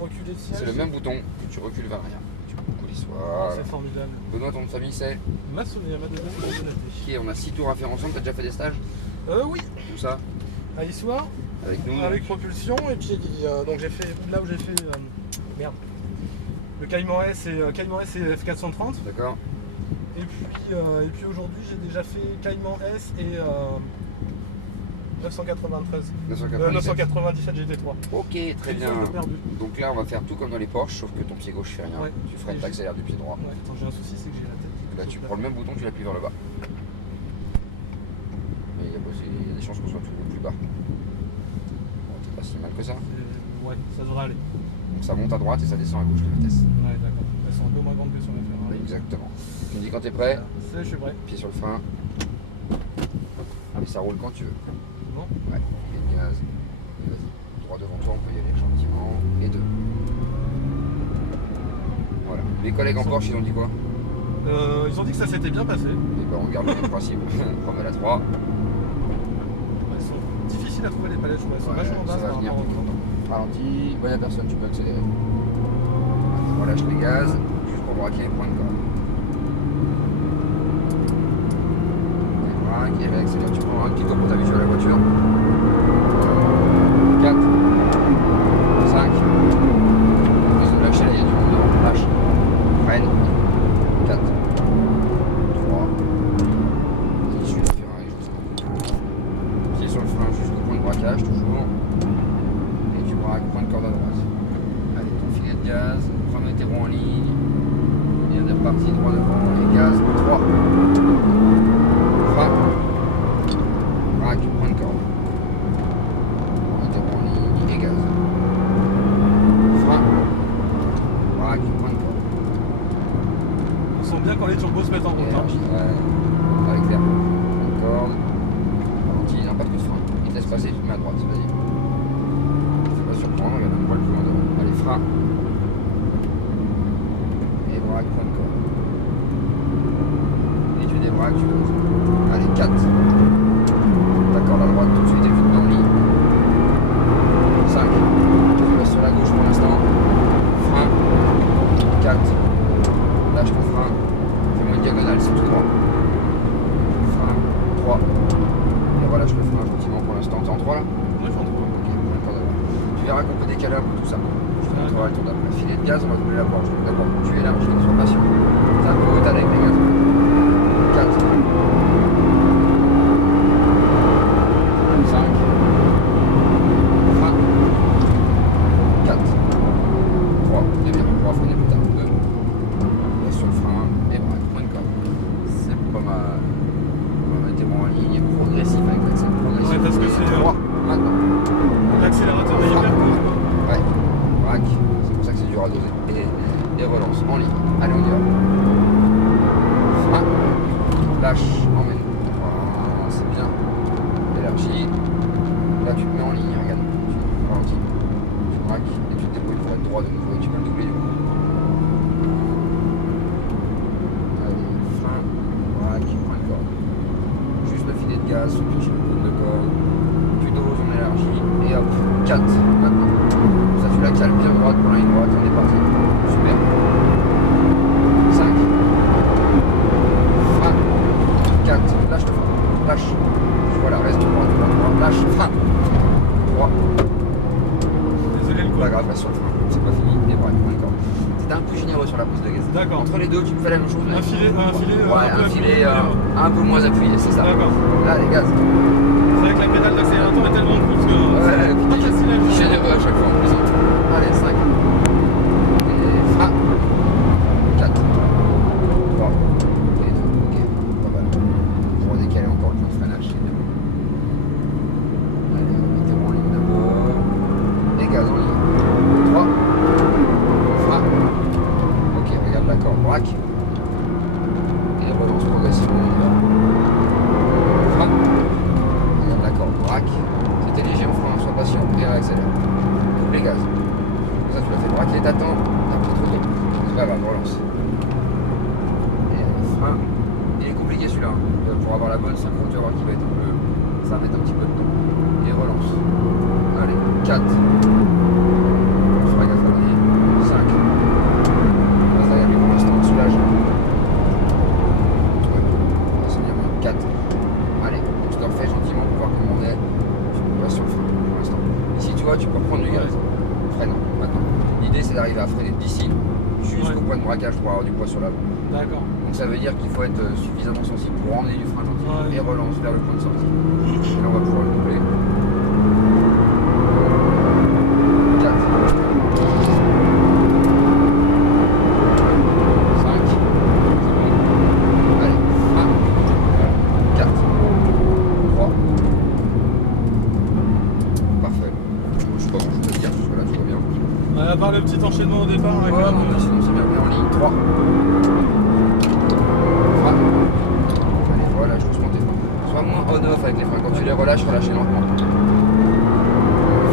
reculer le siège. C'est le même bouton que tu recules vers l'arrière. Tu coulisses, Oh, voilà. c'est formidable. Benoît, ton nom de famille c'est Maçonné à ma deuxième communauté. Ok, on a 6 tours à faire ensemble, t'as déjà fait des stages? Oui, Tout ça? à Issoire, Avec nous? avec propulsion, et puis donc j'ai fait, là où j'ai fait, merde, le Cayman S et F430. D'accord. Et puis aujourd'hui j'ai déjà fait Cayman S et 993. 997 GT3. Ok, très bien. Donc là, on va faire tout comme dans les Porsche, sauf que ton pied gauche fait rien. Ouais. Tu freines, t'accélères du pied droit. Ouais, attends, j'ai un souci, c'est que j'ai la tête. Là, tu prends le même bouton, tu l'appuies vers le bas. Mais il y a des chances qu'on soit toujours plus bas. Bon, t'es pas si mal que ça. Ouais, ça devrait aller. Donc ça monte à droite et ça descend à gauche, les vitesses. Ouais, d'accord. Elles sont un peu moins grandes que sur la Ferrari. Exactement. Tu me dis quand t'es prêt, Je suis prêt. pied sur le frein. Et ça roule quand tu veux. Bon. Ouais, et le gaz. Et vas-y. Droit devant toi, on peut y aller gentiment. Et deux. Voilà. Mes collègues en Porsche, ils ont dit quoi? Ils ont dit que ça s'était bien passé. Et ben on garde le même principe. Remets la 3. Elles sont difficiles à trouver les palettes, je trouve. Elles sont Ouais, vachement basses ça va par venir rapport tout au temps. Ralenti, il n'y a personne, tu peux accélérer. On relâche les gaz, juste pour braquer, point de corde. Débraque et réaccélère. Tu prends un petit tour pour t'habituer à la voiture. 4, 5, de lâcher, il y a du monde devant, lâche, freine, 4, 3, et je suis la Ferrari justement. Pied sur le frein jusqu'au point de braquage, toujours. Et tu braques, point de corde à droite. Allez, ton filet de gaz, premier terreau en ligne. Et on est reparti, droit devant, les gaz, 3. Frein. Braque, point de corde. Premier terreau en ligne et gaz. Frein. Braque, point de corde. On sent bien quand les turbos se mettent en route. Énergie, ouais. Avec l'air. Point de corde. Ralenti, non, pas de coup de frein. Il te laisse passer, tu te mets à droite, vas-y. Faut pas surprendre, il y a un poil plus loin devant. Allez, frein. Et braque, point de corde. Et tu débraques, tu doses. Allez, 4. D'accord, la droite tout de suite et tu te mets en ligne. 5. Tu restes sur la gauche pour l'instant. Frein. 4. Lâche ton frein. Fais-moi une diagonale, c'est tout droit. Frein. 3. Et relâche le frein gentiment pour l'instant. T'es en 3 là? Ouais, j'en trouve. Ok, d'accord, d'accord. Tu verras qu'on peut décaler un peu tout ça. Je te montrerai le tour d'après. Filet de gaz, on va couler la Porsche. D'abord, tu élargis, sois patient. C'est un peu brutal avec les gaz. 4. 5. Frein. 4. 3. Et bien, on pourra freiner plus tard. 2. Reste sur le frein et braque. Point de corde. C'est pas mal. On va mettre en ligne progressif avec l'accès progressif. Ouais, parce que c'est 3. Maintenant. l'accélérateur est hyper court. Ouais, braque, c'est pour ça que c'est dur à doser. Et relance, en ligne. Allez, on y va. Frein, lâche, emmène. Voilà, c'est bien. Élargie. Là, tu te mets en ligne, regarde. Tu ralentis. Tu braques et tu te débrouilles pour être droit de nouveau et tu peux le doubler du coup. Allez, frein, braque, point de corde. Juste le filet de gaz, tu touches le bout de corde. Tu doses, on élargit. Et hop, 4 maintenant. Ça tu la cales bien droite pour la ligne droite, on est parti. Super. 5. Frein. 4. Lâche le frein. Lâche. Voilà, reste droit, lâche, frein. 3. Désolé le coup. Pas grave, reste sur le frein. C'est pas fini. Et braque, point de corde. C'était un peu généreux sur la prise de gaz. D'accord. Entre les deux, tu me fais la même chose. Un filet, Ouais, un filet un peu moins appuyé, c'est ça. D'accord. Là, les gaz. C'est vrai que la pédale d'accélérateur est tellement courte que Ouais, c'est pas facile à vivre. généreux à chaque fois en plus. Allez, 5. Et frein. 4. 3. Et 2. Ok, pas mal. Pour décaler encore le point de freinage, c'est bien. Allez, mettez-vous en ligne d'abord. Et gaz en ligne. 3. Frein. Ok, regarde l'accord. Braque. Et relance progressivement. Frein. Regarde l'accord. Braque. C'était léger en frein, sois patient et réaccélère. Les gaz. Comme ça, tu l'as fait braquer, t'attends, t'as pris trop tôt. C'est pas grave, relance. Et frein. Il est compliqué celui-là. Pour avoir la bonne synchro, tu vas voir qu'il va être un peu. Ça va mettre un petit peu de temps. Et relance. Allez, 4. On fera gaffe à la ligne. prendre du gaz. Freine maintenant. L'idée c'est d'arriver à freiner d'ici jusqu'au point de braquage pour avoir du poids sur l'avant. D'accord. Donc ça veut dire qu'il faut être suffisamment sensible pour emmener du frein gentiment Ouais. et relance vers le point de sortie. Et là on va pouvoir le doubler. 4. 5. C'est bon. Allez, 1. 4. 3. Parfait. Je sais pas grand chose à dire, jusque là tout va bien. À part le petit enchaînement au départ. Avec Ouais, non, mais sinon c'est bien mis en ligne. 3. Frein. Allez, relâche doucement tes freins. Sois moins on-off avec les freins. Quand tu les relâches, relâche lentement.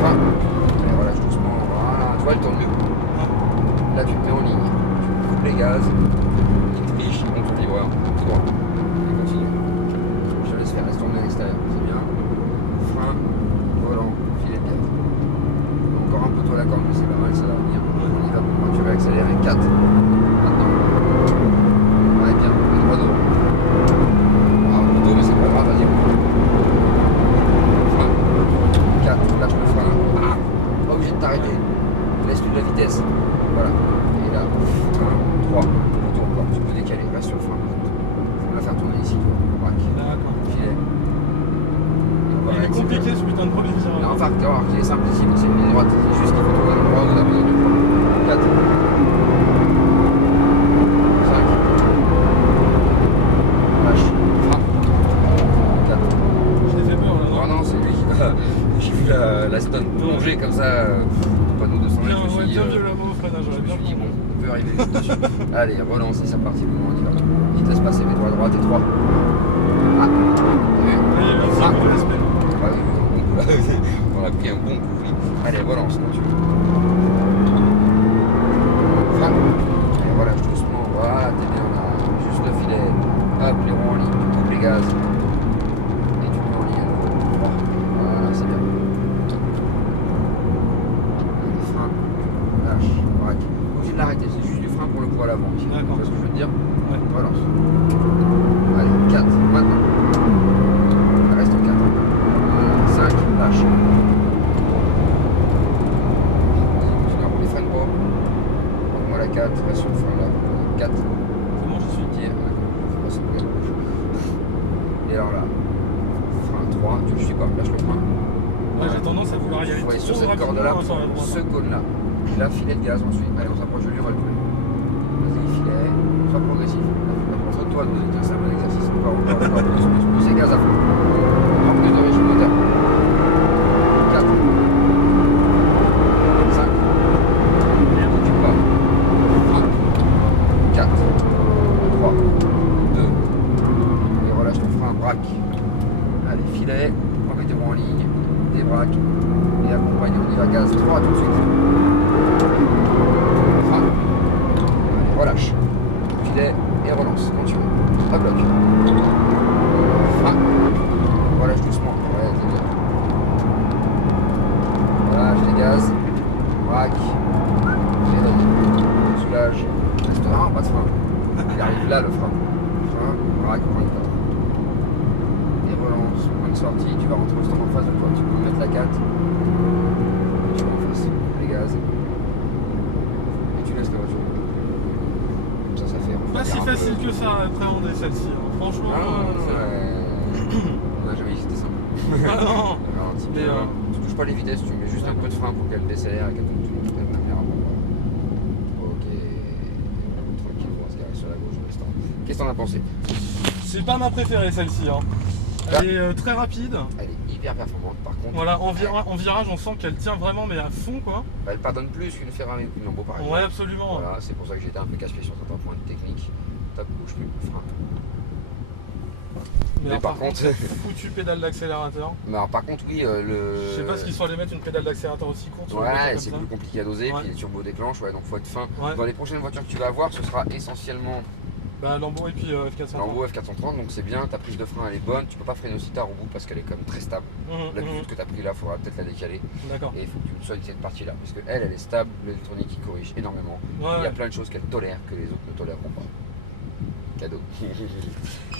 Frein. Allez, relâche doucement. Voilà. Tu vois, elle tourne mieux. Là, tu te mets en ligne. Tu coupes les gaz. Il triche, donc tu libre. Tout droit. Et continue. Je te laisse faire. Laisse tourner à l'extérieur. C'est bien. Frein. Volant. Filet de gaz. Encore un peu toi la corde, mais c'est pas mal, ça va venir. On y va pour moi, tu vas accélérer. 4. Maintenant. Ouais, bien. Le droit dos. Ah, plutôt, mais c'est pas grave, vas-y. Frein. 4. Lâche le frein. Ah, pas obligé de t'arrêter. Laisse-lui de la vitesse. Voilà. Et là, 1, 3. Retour encore. Tu peux décaler. Reste sur le frein. On va faire tourner ici. Braque. D'accord. Filet. Il est compliqué ce putain de premier virage. Non, enfin, tu vas voir qu'il est simplissime, c'est une ligne droite, c'est juste qu'il faut trouver un endroit où on a besoin de poids. 4. 5. Lâche. Frein. 4. Je l'ai fait peur là. Non, non, c'est lui qui va. J'ai vu la stone plonger comme ça, pas nous 200 mètres, je me suis dit. Bien vu là-bas au freinage, j'aurais bien dit, compris. bon, on peut arriver juste dessus. Allez, relance et c'est reparti, on y va. Il te laisse passer, mets-toi à droite et 3. Ah, t'as vu? Allez, merci Ah. pour le respect. Ah oui, on a pris un bon coup, oui. Allez, relance quand tu veux. Frein. Allez, relâche doucement. Voilà, t'es bien là. Juste le filet. Hop, les roues en ligne. Tu coupes les gaz. Et tu mets en ligne à nouveau. Voilà, c'est bien. Allez, frein. Lâche. Braque. Obligé de l'arrêter. C'est juste du frein pour le poids à l'avant. Tu vois D'accord. ce que je veux te dire? Ouais. Relance. Allez, 4. Maintenant. Reste en 4. 5, lâche. On les freine pas. Moi la 4, reste sur le frein là. 4. C'est bon, je suis. Et alors là, frein 3, tu le suis pas, lâche le frein. Ouais, j'ai tendance à vouloir y aller. Ouais, sur trop cette rapidement corde là, sur la droite. ce cône là. Et là, filet de gaz ensuite. Allez, on s'approche de lui, on va le couler. Vas-y, filet, sois progressif. Concentre-toi, c'est un bon exercice. Encore plus, c'est gaz à fond. Encore plus de régime moteur. 4. 5. N'occupe pas. Frein. 4. 3. 2. Et relâche ton frein, braque. Allez, filet, remets tes roues en ligne, débraque et accompagne. On y va, gaz 3 tout de suite. Frein. Allez, relâche. Filet et relance quand tu veux. Pas bloc. Frein. Relâche doucement. Ouais, c'est bien. Relâche les gaz. Braque. Et soulage. Reste là, pas de frein. Il arrive là le frein. Frein, braque, point de corps. Et relance, point de sortie. Tu vas rentrer au stand en face de toi. Tu peux mettre la 4. Tu vas en face. Les gaz. Et tu laisses la voiture. Comme ça fait. Pas si facile que ça à appréhender celle-ci. Hein. Franchement. On n'a jamais dit que c'était simple. Ah non. Ralenti. Mais, Tu touches pas les vitesses, tu mets juste un peu de frein pour qu'elle décélère et qu'elle tombe tout le monde prenne la mer avant. Ok. Tranquille, on va se garer sur la gauche dans l'instant. Qu'est-ce que t'en as pensé? C'est pas ma préférée celle-ci. Hein. Elle est très rapide. Elle est hyper performante par contre. Voilà, en virage, on sent qu'elle tient vraiment, mais à fond quoi. Elle pardonne plus qu'une Ferrari ou qu'une Lambo par exemple. Ouais, absolument. Voilà, c'est pour ça que j'étais un peu casse-pied sur certains points de technique. Top, bouge plus le frein. Mais alors, par contre, foutu pédale d'accélérateur. Mais alors, par contre, oui, Je sais pas ce qu'ils sont allés mettre une pédale d'accélérateur aussi courte. Sur Ouais, une c'est voiture plus comme compliqué à doser, Ouais. puis les turbos déclenchent, ouais, donc faut être fin. Ouais. Dans les prochaines voitures que tu vas avoir, ce sera essentiellement ça. Bah, Lambo et puis F430. Lambo F430, donc c'est bien, ta prise de frein elle est bonne, tu peux pas freiner aussi tard au bout parce qu'elle est quand même très stable. L'habitude que tu as pris là, il faudra peut-être la décaler. D'accord. Et il faut que tu sois de cette partie là, parce qu'elle elle est stable, l'électronique qui corrige énormément. Ouais, Il y a ouais. plein de choses qu'elle tolère que les autres ne toléreront pas. Cadeau.